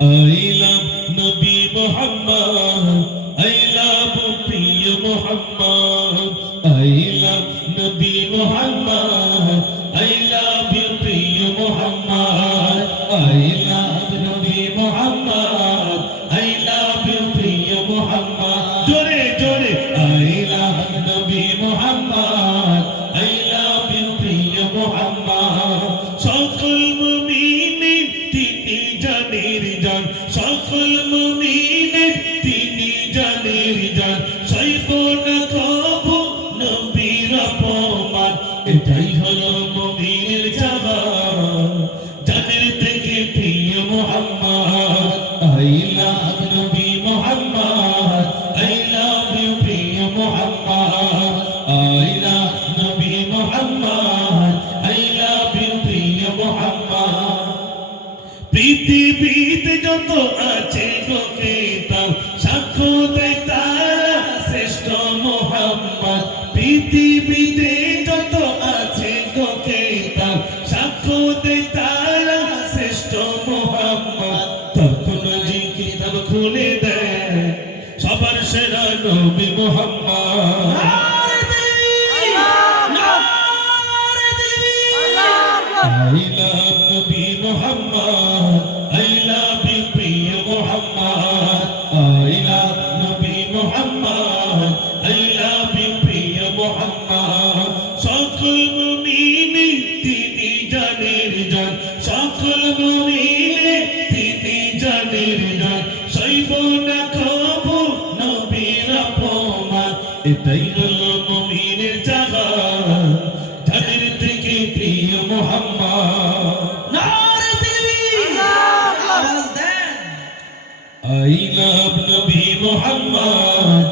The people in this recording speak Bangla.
I love Nabi Muhammad. I love Priya Muhammad. I love Nabi Muhammad. I love you, Priya Muhammad. I love Nabi Muhammad. I love you, Priya Muhammad. Jore, jore. I love Nabi Muhammad. I love you, Priya Muhammad. সকল মুমিনের তিনি জানের জান, সকল মুমিনের তিনি জানের জান, সইব না কবু নবীর অপমান। এটাই হলো মুমিনের জামান, জানের থেকে প্রিয় মুহাম্মদ। I love নবী মুহাম্মদ, I love you প্রিয় মুহাম্মদ। I love নবী মুহাম্মদ, I love you প্রিয় মুহাম্মদ। পৃথিবীতে যত আছে গো কিতাব, সাক্ষ্য দেয় তারা শ্রেষ্ঠ মুহাম্মদ। পৃথিবীতে যত আছে গো কিতাব, সাক্ষ্য দেয় তারা শ্রেষ্ঠ মুহাম্মদ। তখন যে কিতাব খুলে দেয় সবার সেরা নবী Muhammad. I love Nabi Muhammad. I love you, Priya Muhammad. I love Nabi Muhammad. I love you, Priya Muhammad. সকল মুমিনে তিনি জানের জান, সকল মুমিনে তিনি জানের জান, সইব না কবু নবীর অপমান। এটাই হলো মুমিনের জাগান, যাদের থেকে প্রিয় মুহাম্মদ। নারে তাকবীর, আওয়াজ দেন। I love Nabi Muhammad.